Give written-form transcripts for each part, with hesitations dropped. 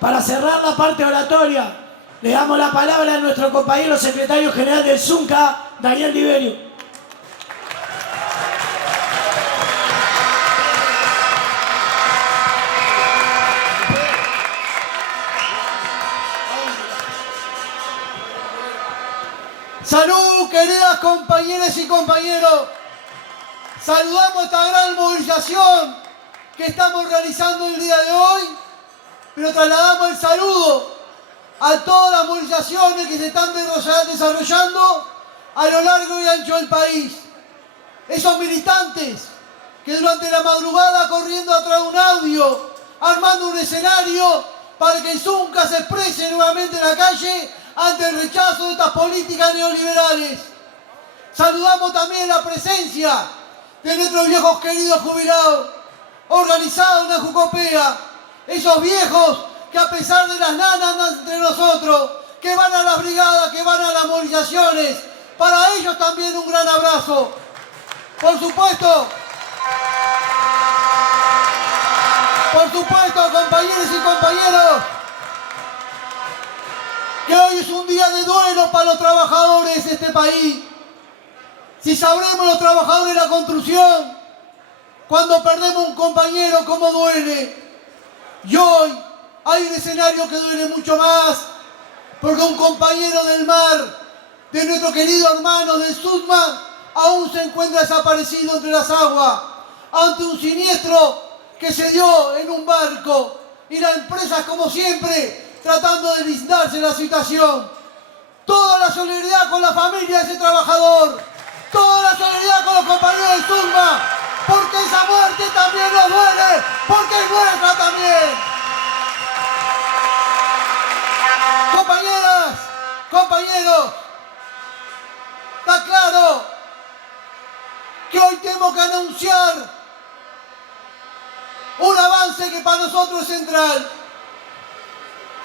Para cerrar la parte oratoria, le damos la palabra a nuestro compañero secretario general del Zunca, Daniel Liberio. Salud, queridas compañeras y compañeros. Saludamos esta gran movilización que estamos realizando el día de hoy, pero trasladamos el saludo a todas las movilizaciones que se están desarrollando a lo largo y ancho del país. Esos militantes que durante la madrugada corriendo atrás de un audio, armando un escenario para que el Zunca se exprese nuevamente en la calle ante el rechazo de estas políticas neoliberales. Saludamos también la presencia de nuestros viejos queridos jubilados, organizados en la Jucopea, esos viejos que a pesar de las nanas andan entre nosotros, que van a las brigadas, que van a las movilizaciones. Para ellos también un gran abrazo. Por supuesto, compañeros y compañeros, que hoy es un día de duelo para los trabajadores de este país. Si sabremos los trabajadores de la construcción, cuando perdemos un compañero, cómo duele. Y hoy hay un escenario que duele mucho más, porque un compañero del mar, de nuestro querido hermano del Sudma, aún se encuentra desaparecido entre las aguas, ante un siniestro que se dio en un barco, y las empresas, como siempre, tratando de blindarse la situación. Toda la solidaridad con la familia de ese trabajador, toda la solidaridad con los compañeros del Sudma, porque esa muerte también nos duele, porque es nuestra también. Compañeras, compañeros, está claro que hoy tenemos que anunciar un avance que para nosotros es central.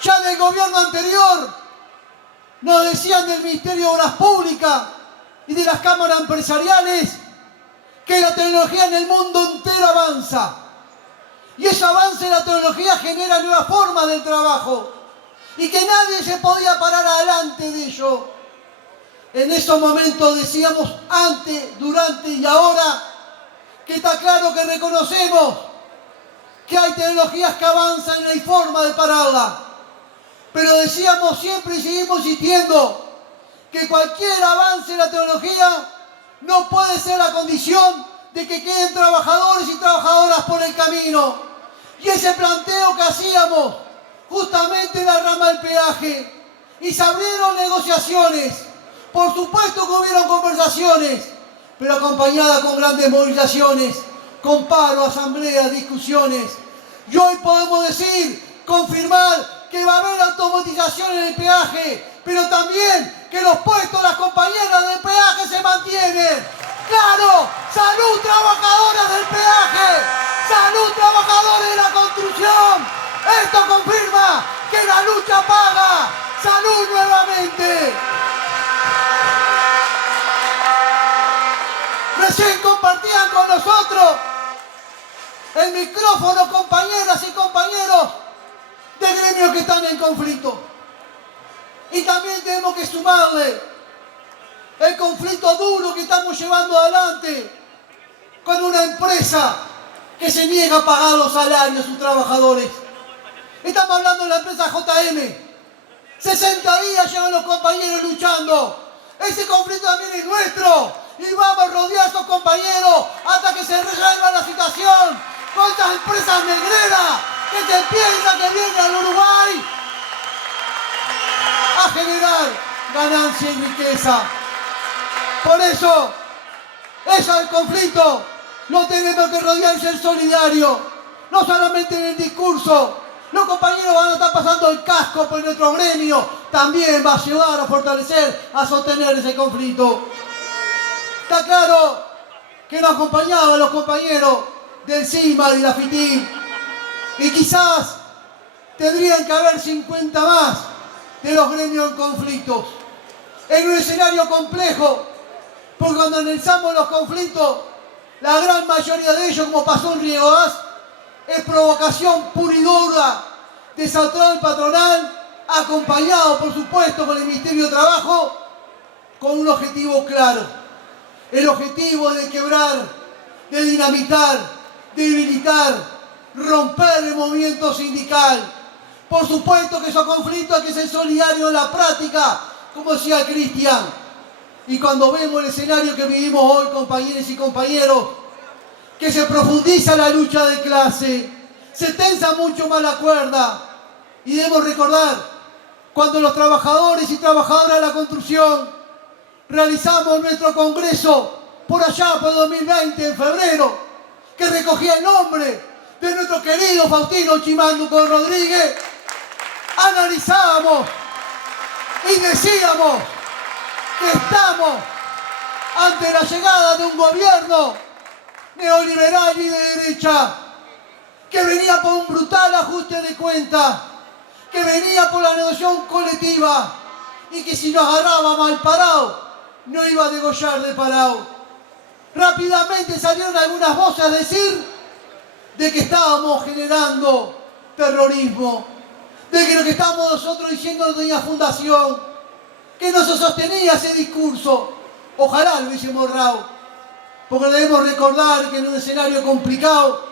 Ya del gobierno anterior nos decían del Ministerio de Obras Públicas y de las cámaras empresariales que la tecnología en el mundo entero avanza. Y ese avance de la tecnología genera nuevas formas de trabajo y que nadie se podía parar adelante de ello. En esos momentos decíamos antes, durante y ahora que está claro que reconocemos que hay tecnologías que avanzan y no hay forma de pararlas. Pero decíamos siempre y seguimos insistiendo que cualquier avance en la tecnología no puede ser la condición de que queden trabajadores y trabajadoras por el camino. Y ese planteo que hacíamos justamente en la rama del peaje, y se abrieron negociaciones, por supuesto que hubieron conversaciones, pero acompañadas con grandes movilizaciones, con paro, asambleas, discusiones. Y hoy podemos decir, confirmar que va a haber automatización en el peaje, pero también que los puestos de las compañeras del peaje se mantienen. ¡Claro! ¡Salud, trabajadoras del peaje! ¡Salud, trabajadores de la construcción! Esto confirma que la lucha paga. ¡Salud nuevamente! Recién compartían con nosotros el micrófono compañeras y compañeros de gremios que están en conflicto. Y también tenemos que sumarle el conflicto duro que estamos llevando adelante con una empresa que se niega a pagar los salarios a sus trabajadores. Estamos hablando de la empresa JM. 60 días llevan los compañeros luchando. Ese conflicto también es nuestro. Y vamos a rodear a esos compañeros hasta que se resuelva la situación con estas empresas negreras que se piensan que vienen al Uruguay a generar ganancia y riqueza. Por eso es el conflicto. No tenemos que rodear y ser solidarios. No solamente en el discurso. Los compañeros van a estar pasando el casco por nuestro gremio. También va a ayudar a fortalecer, a sostener ese conflicto. Está claro que nos acompañaban los compañeros del CIMA y la FITIM. Y quizás tendrían que haber 50 más de los gremios en conflictos. En un escenario complejo, porque cuando analizamos los conflictos, la gran mayoría de ellos, como pasó en Río Gas, es provocación pura y dura desatado y patronal, acompañado por supuesto con el Ministerio de Trabajo, con un objetivo claro. El objetivo de quebrar, de dinamitar, debilitar, romper el movimiento sindical. Por supuesto que esos conflictos hay que ser solidarios en la práctica, como decía Cristian. Y cuando vemos el escenario que vivimos hoy, compañeros y compañeros, que se profundiza la lucha de clase, se tensa mucho más la cuerda. Y debemos recordar, cuando los trabajadores y trabajadoras de la construcción realizamos nuestro congreso por allá por 2020, en febrero, que recogía el nombre de nuestro querido Faustino Chimanduco Rodríguez, analizábamos y decíamos que estamos ante la llegada de un gobierno neoliberal y de derecha, que venía por un brutal ajuste de cuentas, que venía por la negociación colectiva y que si nos agarraba mal parado, no iba a degollar de parado. Rápidamente salieron algunas voces a decir de que estábamos generando terrorismo, de que lo que estábamos nosotros diciendo no tenía fundación, que no se sostenía ese discurso. Ojalá lo hubiésemos ahorrado, porque debemos recordar que en un escenario complicado,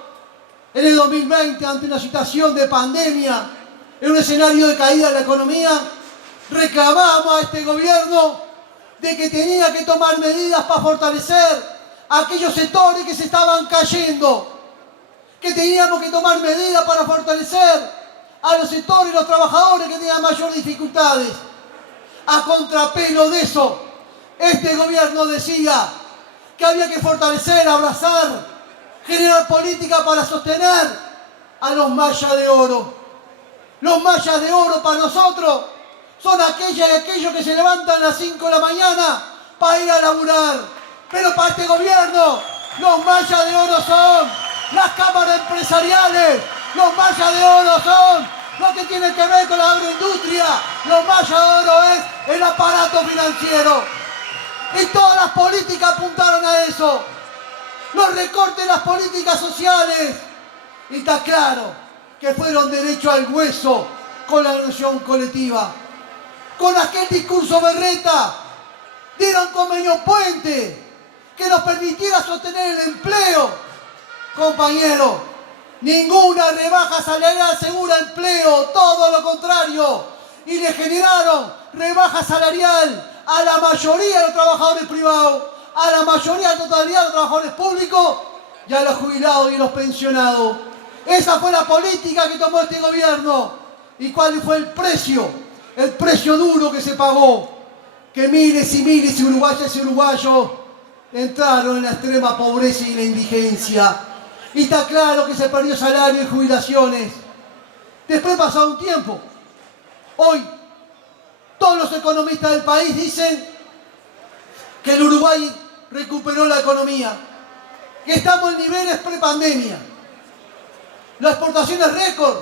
en el 2020, ante una situación de pandemia, en un escenario de caída de la economía, reclamamos a este gobierno de que tenía que tomar medidas para fortalecer a aquellos sectores que se estaban cayendo, que teníamos que tomar medidas para fortalecer a los sectores y los trabajadores que tenían mayores dificultades. A contrapelo de eso, este gobierno decía que había que fortalecer, abrazar, generar política para sostener a los mayas de oro. Los mayas de oro para nosotros son aquellas y aquellos que se levantan a las 5 de la mañana para ir a laburar. Pero para este gobierno, los mayas de oro son las cámaras empresariales, los mayas de oro son lo que tiene que ver con la agroindustria, los mayas de oro es el aparato financiero. Y todas las políticas apuntaron a eso. Los recortes de las políticas sociales. Y está claro que fueron derecho al hueso con la negociación colectiva. Con aquel discurso berreta, dieron convenio puente que nos permitiera sostener el empleo. Compañeros, ninguna rebaja salarial asegura empleo, todo lo contrario. Y le generaron rebaja salarial a la mayoría de los trabajadores privados, a la mayoría de la totalidad de los trabajadores públicos y a los jubilados y los pensionados. Esa fue la política que tomó este gobierno. ¿Y cuál fue el precio? El precio duro que se pagó. Que miles y miles de uruguayas y uruguayos entraron en la extrema pobreza y la indigencia. Y está claro que se perdió salario y jubilaciones. Después pasado un tiempo. Hoy, todos los economistas del país dicen que el Uruguay recuperó la economía, que estamos en niveles prepandemia. La exportación es récord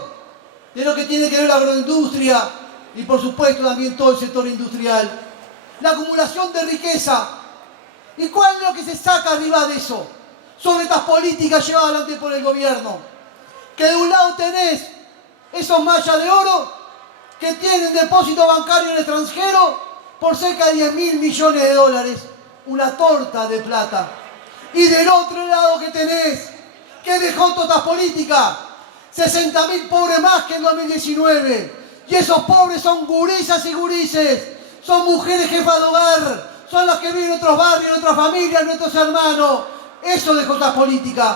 de lo que tiene que ver la agroindustria y por supuesto también todo el sector industrial. La acumulación de riqueza. ¿Y cuál es lo que se saca arriba de eso? Sobre estas políticas llevadas adelante por el gobierno. Que de un lado tenés esos mayas de oro que tienen depósito bancario en el extranjero por cerca de 10.000 millones de dólares. Una torta de plata. Y del otro lado que tenés, que dejó todas estas políticas, 60.000 pobres más que en 2019. Y esos pobres son gurisas y gurises, son mujeres jefas de hogar, son las que viven en nuestros barrios, en nuestras familias, en nuestros hermanos. Eso dejó estas políticas.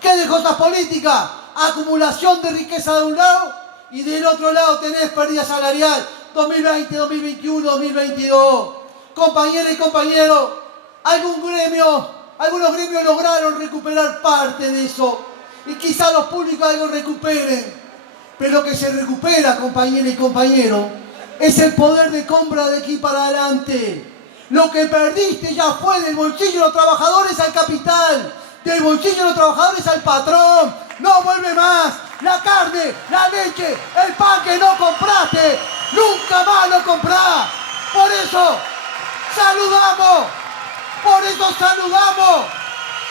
¿Qué dejó estas políticas? Acumulación de riqueza de un lado y del otro lado tenés pérdida salarial 2020, 2021, 2022. Compañeras y compañeros, algunos gremios lograron recuperar parte de eso y quizá los públicos algo recuperen, pero lo que se recupera, compañeras y compañeros, es el poder de compra de aquí para adelante. Lo que perdiste ya fue del bolsillo de los trabajadores al capital, del bolsillo de los trabajadores al patrón. No vuelve más. La carne, la leche, el pan que no compraste, nunca más lo comprás. Por eso saludamos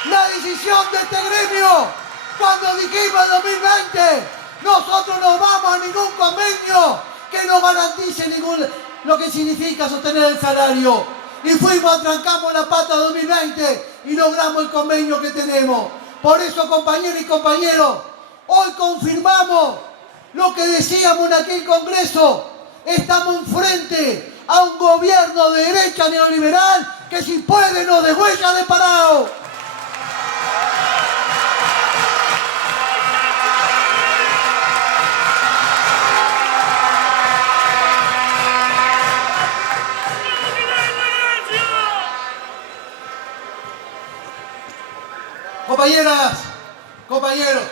la decisión de este gremio cuando dijimos en 2020 Nosotros no vamos a ningún convenio que nos garantice lo que significa sostener el salario. Y fuimos, atrancamos la pata 2020 y logramos el convenio que tenemos. Por eso, compañeros y compañeros, hoy confirmamos lo que decíamos en aquel Congreso. Estamos enfrente a un gobierno de derecha neoliberal que si puede nos degüella de parado. Compañeras, compañeros,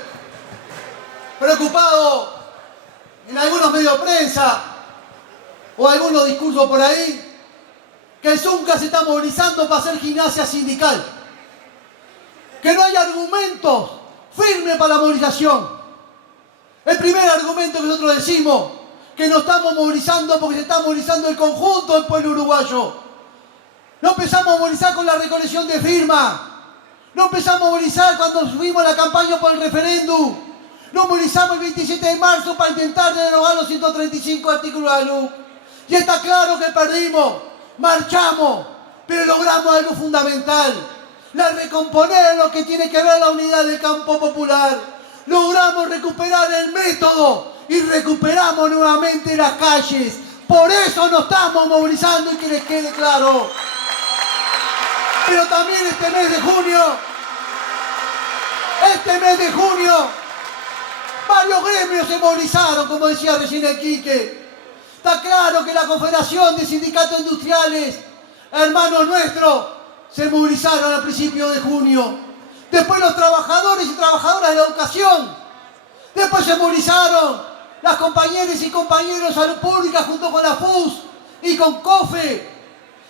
preocupado en algunos medios de prensa o algunos discursos por ahí, que el Zunca se está movilizando para hacer gimnasia sindical, que no hay argumentos firmes para la movilización. El primer argumento que nosotros decimos, que nos estamos movilizando porque se está movilizando el conjunto del pueblo uruguayo. No empezamos a movilizar con la recolección de firmas. No empezamos a movilizar cuando subimos la campaña por el referéndum. No movilizamos el 27 de marzo para intentar derogar los 135 artículos de la LUC. Y está claro que perdimos, marchamos, pero logramos algo fundamental. La recomponer lo que tiene que ver la unidad del campo popular. Logramos recuperar el método y recuperamos nuevamente las calles. Por eso nos estamos movilizando y que les quede claro. Pero también este mes de junio, varios gremios se movilizaron, como decía recién el Quique. Está claro que la Confederación de Sindicatos Industriales, hermanos nuestros, se movilizaron a principios de junio. Después los trabajadores y trabajadoras de la educación. Después se movilizaron las compañeras y compañeros de salud pública junto con la FUS y con COFE.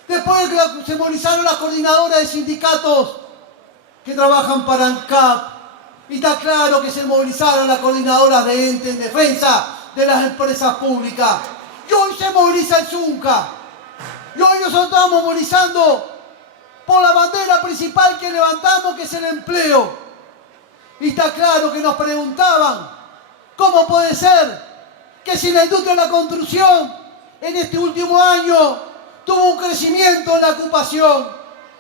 Después se movilizaron las coordinadoras de sindicatos que trabajan para ANCAP. Y está claro que se movilizaron las coordinadoras de ente en defensa de las empresas públicas. Y hoy se moviliza el Zunca. Y hoy nosotros estamos movilizando por la bandera principal que levantamos, que es el empleo. Y está claro que nos preguntaban, ¿cómo puede ser que si la industria de la construcción en este último año tuvo un crecimiento en la ocupación,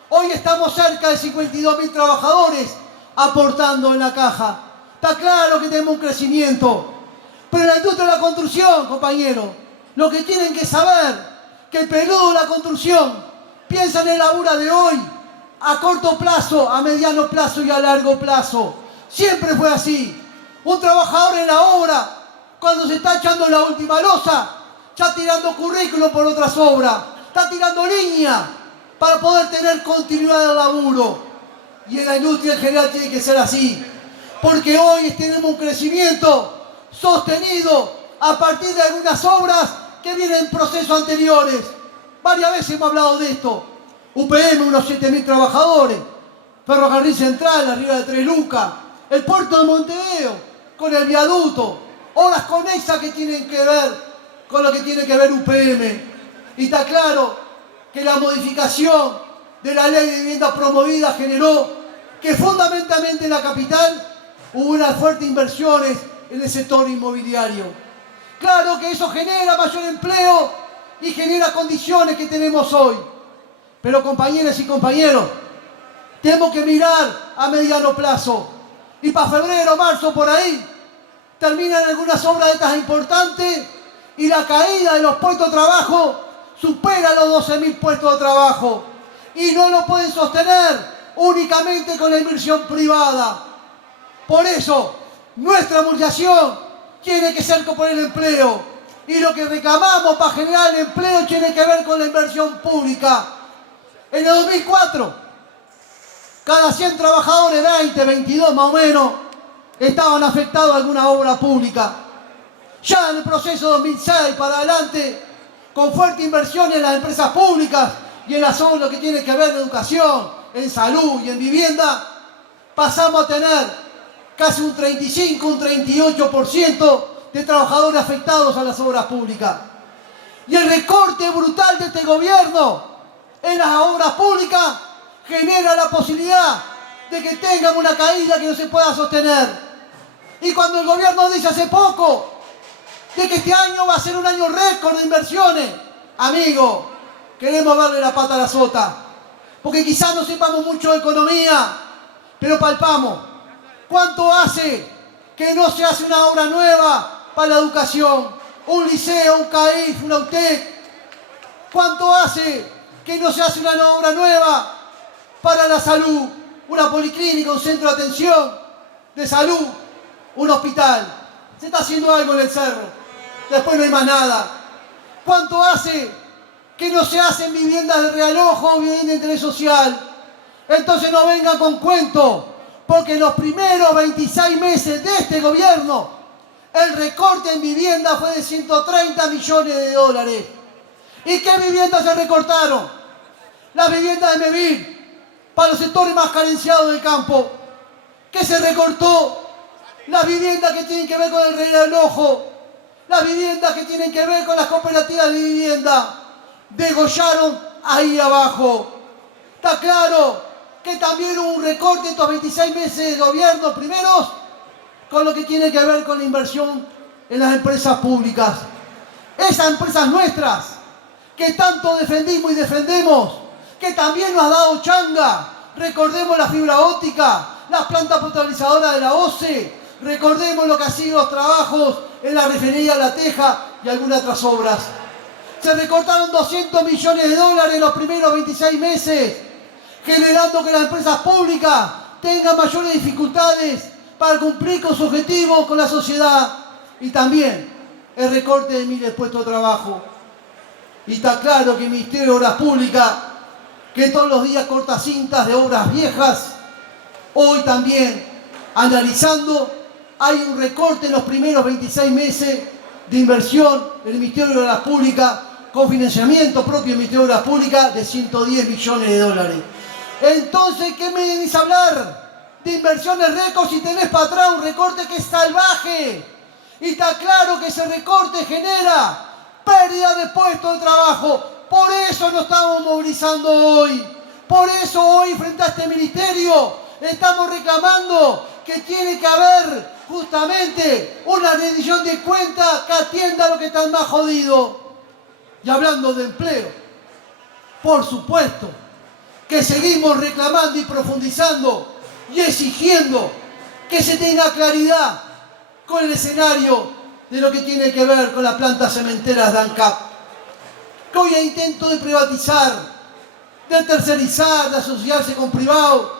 hoy estamos cerca de 52.000 trabajadores aportando en la caja? Está claro que tenemos un crecimiento. Pero la industria de la construcción, compañeros, lo que tienen que saber, que el peludo de la construcción piensa en el laburo de hoy, a corto plazo, a mediano plazo y a largo plazo. Siempre fue así. Un trabajador en la obra, cuando se está echando la última losa, ya tirando currículum por otras obras, está tirando línea para poder tener continuidad de laburo. Y en la industria en general tiene que ser así, porque hoy tenemos un crecimiento sostenido a partir de algunas obras que vienen en procesos anteriores. Varias veces hemos hablado de esto. UPM, unos 7.000 trabajadores, Ferrocarril Central, arriba de 3 lucas, el puerto de Montevideo, con el viaducto, obras conexas que tienen que ver con lo que tiene que ver UPM. Y está claro que la modificación de la ley de vivienda promovida generó que fundamentalmente en la capital hubo unas fuertes inversiones en el sector inmobiliario. Claro que eso genera mayor empleo y genera condiciones que tenemos hoy. Pero compañeras y compañeros, tenemos que mirar a mediano plazo. Y para febrero, marzo, por ahí, terminan algunas obras de estas importantes y la caída de los puestos de trabajo supera los 12.000 puestos de trabajo. Y no lo pueden sostener únicamente con la inversión privada. Por eso, nuestra movilización tiene que ser por el empleo. Y lo que reclamamos para generar el empleo tiene que ver con la inversión pública. En el 2004, cada 100 trabajadores, 20, 22 más o menos, estaban afectados a alguna obra pública. Ya en el proceso 2006 para adelante, con fuerte inversión en las empresas públicas y en las obras lo que tiene que ver en educación, en salud y en vivienda, pasamos a tener casi un 35, un 38% de trabajadores afectados a las obras públicas. Y el recorte brutal de este gobierno en las obras públicas genera la posibilidad de que tengan una caída que no se pueda sostener. Y cuando el gobierno dice hace poco de que este año va a ser un año récord de inversiones, amigo, queremos darle la pata a la sota. Porque quizás no sepamos mucho de economía, pero palpamos. ¿Cuánto hace que no se hace una obra nueva para la educación? Un liceo, un CAIF, una UTEC. ¿Cuánto hace que no se hace una obra nueva para la salud? Una policlínica, un centro de atención de salud, un hospital. Se está haciendo algo en el cerro. Después no hay más nada. ¿Cuánto hace que no se hacen viviendas de realojo o viviendas de interés social? Entonces no vengan con cuentos, porque en los primeros 26 meses de este gobierno, el recorte en vivienda fue de 130 millones de dólares. ¿Y qué viviendas se recortaron? Las viviendas de MEVIL, para los sectores más carenciados del campo. ¿Qué se recortó? Las viviendas que tienen que ver con el realojo, las viviendas que tienen que ver con las cooperativas de vivienda. Degollaron ahí abajo. Está claro que también hubo un recorte estos 26 meses de gobierno primeros con lo que tiene que ver con la inversión en las empresas públicas. Esas empresas nuestras que tanto defendimos y defendemos, que también nos ha dado changa. Recordemos la fibra óptica, las plantas potabilizadoras de la OCE, recordemos lo que ha sido los trabajos en la refinería La Teja y algunas otras obras. Se recortaron 200 millones de dólares en los primeros 26 meses, generando que las empresas públicas tengan mayores dificultades para cumplir con su objetivo con la sociedad. Y también el recorte de miles de puestos de trabajo. Y está claro que el Ministerio de Obras Públicas, que todos los días corta cintas de obras viejas, hoy también, analizando, hay un recorte en los primeros 26 meses de inversión del Ministerio de Obras Públicas, con financiamiento propio del Ministerio de Obras Públicas, de 110 millones de dólares. Entonces, ¿qué me venís a hablar de inversiones récord si tenés para atrás un recorte que es salvaje? Y está claro que ese recorte genera pérdida de puestos de trabajo. Por eso nos estamos movilizando hoy. Por eso hoy, frente a este ministerio, estamos reclamando que tiene que haber justamente una rendición de cuentas que atienda a lo que están más jodidos. Y hablando de empleo, por supuesto que seguimos reclamando y profundizando y exigiendo que se tenga claridad con el escenario de lo que tiene que ver con las plantas cementeras de ANCAP. Que hoy hay intento de privatizar, de tercerizar, de asociarse con privados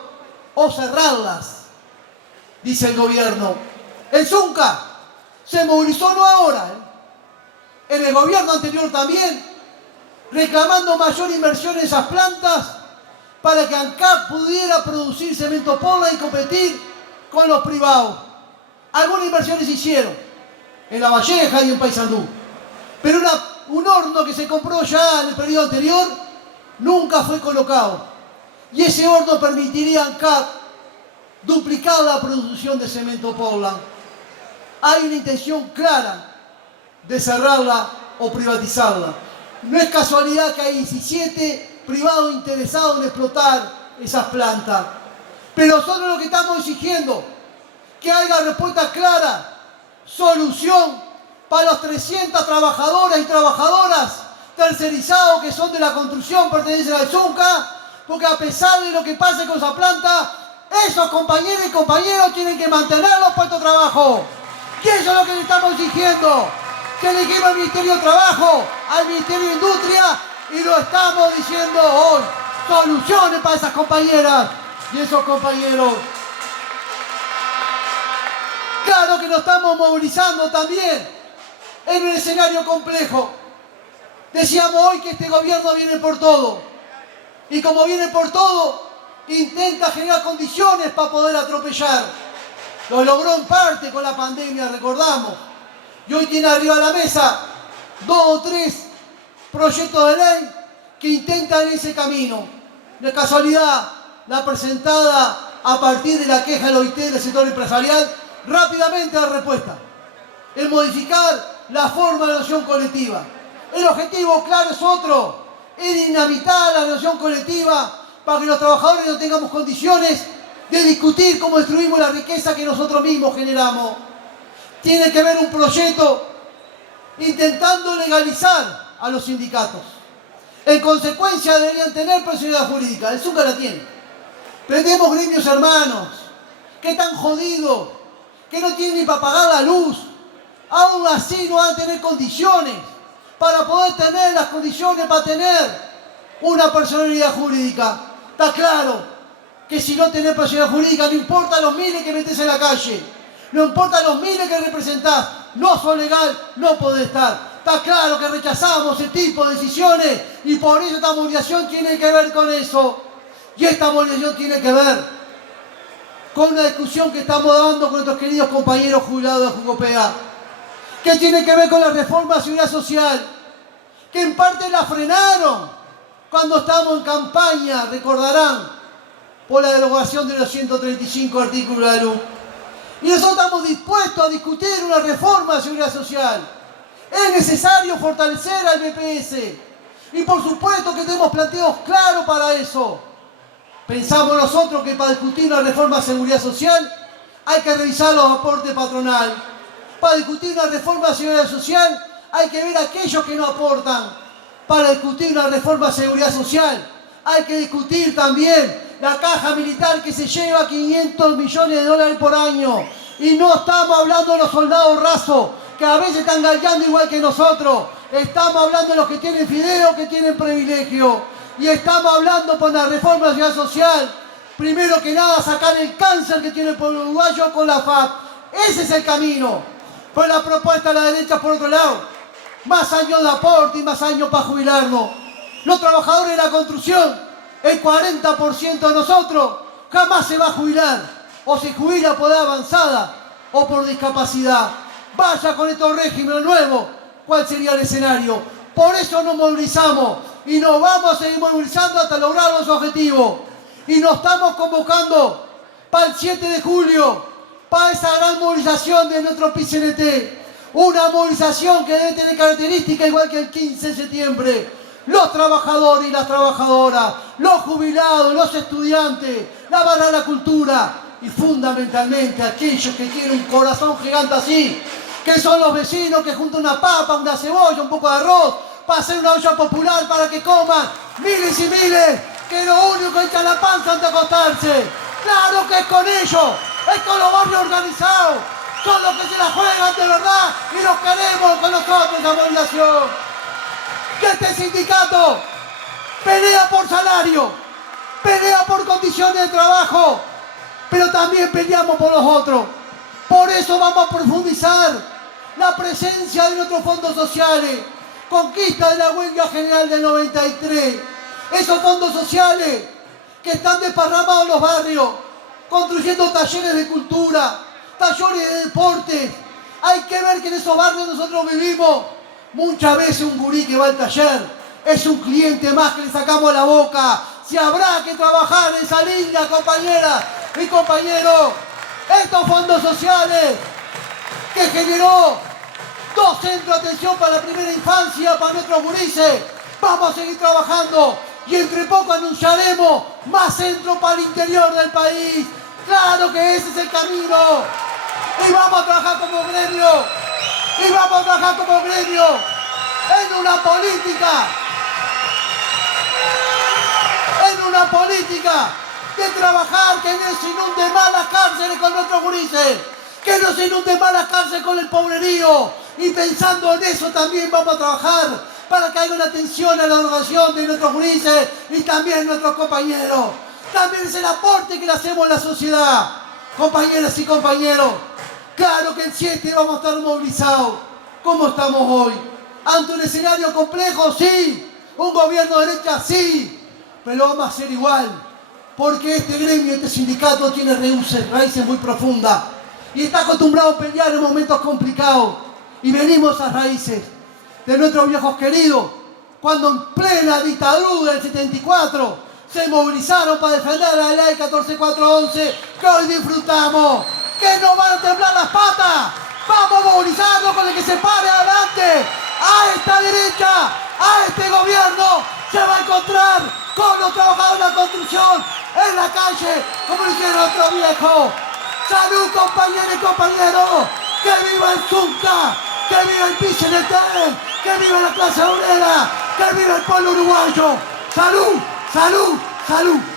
o cerrarlas, dice el gobierno. El Zunca se movilizó no ahora, en el gobierno anterior también, reclamando mayor inversión en esas plantas para que ANCAP pudiera producir cemento Portland y competir con los privados. Algunas inversiones se hicieron en La Valleja y en Paysandú, pero un horno que se compró ya en el periodo anterior nunca fue colocado, y ese horno permitiría a ANCAP duplicar la producción de cemento Portland. Hay una intención clara de cerrarla o privatizarla. No es casualidad que hay 17 privados interesados en explotar esas plantas. Pero nosotros lo que estamos exigiendo, que haya respuesta clara, solución para los 300 trabajadoras y trabajadoras tercerizados que son de la construcción, pertenecen al Zunca, porque a pesar de lo que pase con esa planta, esos compañeros y compañeros tienen que mantener los puestos de trabajo. Y eso es lo que le estamos exigiendo. Que le dijimos al Ministerio de Trabajo, al Ministerio de Industria, y lo estamos diciendo hoy. Soluciones para esas compañeras y esos compañeros. Claro que nos estamos movilizando también en un escenario complejo. Decíamos hoy que este gobierno viene por todo. Y como viene por todo, intenta generar condiciones para poder atropellar. Lo logró en parte con la pandemia, recordamos. Y hoy tiene arriba de la mesa 2 o 3 proyectos de ley que intentan ese camino. De casualidad, la presentada a partir de la queja del OIT del sector empresarial, rápidamente la respuesta. El modificar la forma de la negociación colectiva. El objetivo claro es otro, es dinamitar la negociación colectiva para que los trabajadores no tengamos condiciones de discutir cómo destruimos la riqueza que nosotros mismos generamos. tiene que ver un proyecto intentando legalizar a los sindicatos. En consecuencia deberían tener personalidad jurídica, el Zunca la tiene. Pero tenemos gremios hermanos que están jodidos, que no tienen ni para pagar la luz. Aún así no van a tener condiciones para poder tener las condiciones para tener una personalidad jurídica. Está claro que si no tenés personalidad jurídica, no importa los miles que metés en la calle, no importa los miles que representás, no sos legal, no podés estar. Está claro que rechazamos ese tipo de decisiones y por eso esta movilización tiene que ver con eso. Y esta movilización tiene que ver con una discusión que estamos dando con nuestros queridos compañeros jubilados de Jugopea, que tiene que ver con la reforma de la seguridad social, que en parte la frenaron cuando estábamos en campaña, recordarán, por la derogación de los 135 artículos de la LUC. Y nosotros estamos dispuestos a discutir una reforma de seguridad social. Es necesario fortalecer al BPS. Y por supuesto que tenemos planteos claros para eso. Pensamos nosotros que para discutir una reforma de seguridad social hay que revisar los aportes patronal. Para discutir una reforma de seguridad social hay que ver a aquellos que no aportan. Para discutir una reforma de seguridad social hay que discutir también la caja militar que se lleva 500 millones de dólares por año. Y no estamos hablando de los soldados rasos, que a veces están galgando igual que nosotros. Estamos hablando de los que tienen fideo, que tienen privilegio. Y estamos hablando por la reforma de la seguridad social. Primero que nada, sacar el cáncer que tiene el pueblo uruguayo con la FAP. Ese es el camino. Fue la propuesta de la derecha por otro lado. Más años de aporte y más años para jubilarnos. Los trabajadores de la construcción, el 40% de nosotros jamás se va a jubilar. O se jubila por edad avanzada o por discapacidad. Vaya con estos regímenes nuevos, ¿cuál sería el escenario? Por eso nos movilizamos y nos vamos a seguir movilizando hasta lograr los objetivos. Y nos estamos convocando para el 7 de julio, para esa gran movilización de nuestro PCNT. Una movilización que debe tener características igual que el 15 de septiembre. Los trabajadores y las trabajadoras, los jubilados, los estudiantes, la barra de la cultura y fundamentalmente aquellos que tienen un corazón gigante así, que son los vecinos que juntan una papa, una cebolla, un poco de arroz, para hacer una olla popular para que coman miles y miles, que lo único que echan la panza antes de acostarse. Claro que es con ellos, es con los barrios organizados, son los que se la juegan de verdad y los queremos con nosotros en la movilización. Que este sindicato pelea por salario, pelea por condiciones de trabajo, pero también peleamos por los otros. Por eso vamos a profundizar la presencia de nuestros fondos sociales, conquista de la huelga general del 93, esos fondos sociales que están desparramados en los barrios, construyendo talleres de cultura, talleres de deportes. Hay que ver que en esos barrios nosotros vivimos. Muchas veces un gurí que va al taller es un cliente más que le sacamos la boca. Si habrá que trabajar en esa línea, compañeras y compañeros, estos fondos sociales que generó 2 centros de atención para la primera infancia, para nuestros gurises, vamos a seguir trabajando y entre poco anunciaremos más centros para el interior del país. Claro que ese es el camino y vamos a trabajar como gremio. Y vamos a trabajar como gremio en una política de trabajar que no se inunde más las cárceles con nuestros gurises, que no se inunde más las cárceles con el pobrerío. Y pensando en eso también vamos a trabajar para que haya una atención a la educación de nuestros gurises y también nuestros compañeros. También es el aporte que le hacemos a la sociedad, compañeras y compañeros. Claro que el 7 vamos a estar movilizados, como estamos hoy. Ante un escenario complejo, sí. Un gobierno de derecha, sí. Pero lo vamos a hacer igual. Porque este gremio, este sindicato tiene raíces muy profundas. Y está acostumbrado a pelear en momentos complicados. Y venimos a raíces de nuestros viejos queridos. Cuando en plena dictadura del 74 se movilizaron para defender la ley 14411 que hoy disfrutamos. Que no van a temblar las patas. Vamos a movilizarnos con el que se pare adelante. A esta derecha, a este gobierno, se va a encontrar con los trabajadores de la construcción en la calle, como lo hicieron nuestros viejos. Salud, compañeros y compañeros. ¡Que viva el Zunca! ¡Que viva el PCNT! ¡Que viva la clase obrera! ¡Que viva el pueblo uruguayo! ¡Salud! ¡Salud! ¡Salud!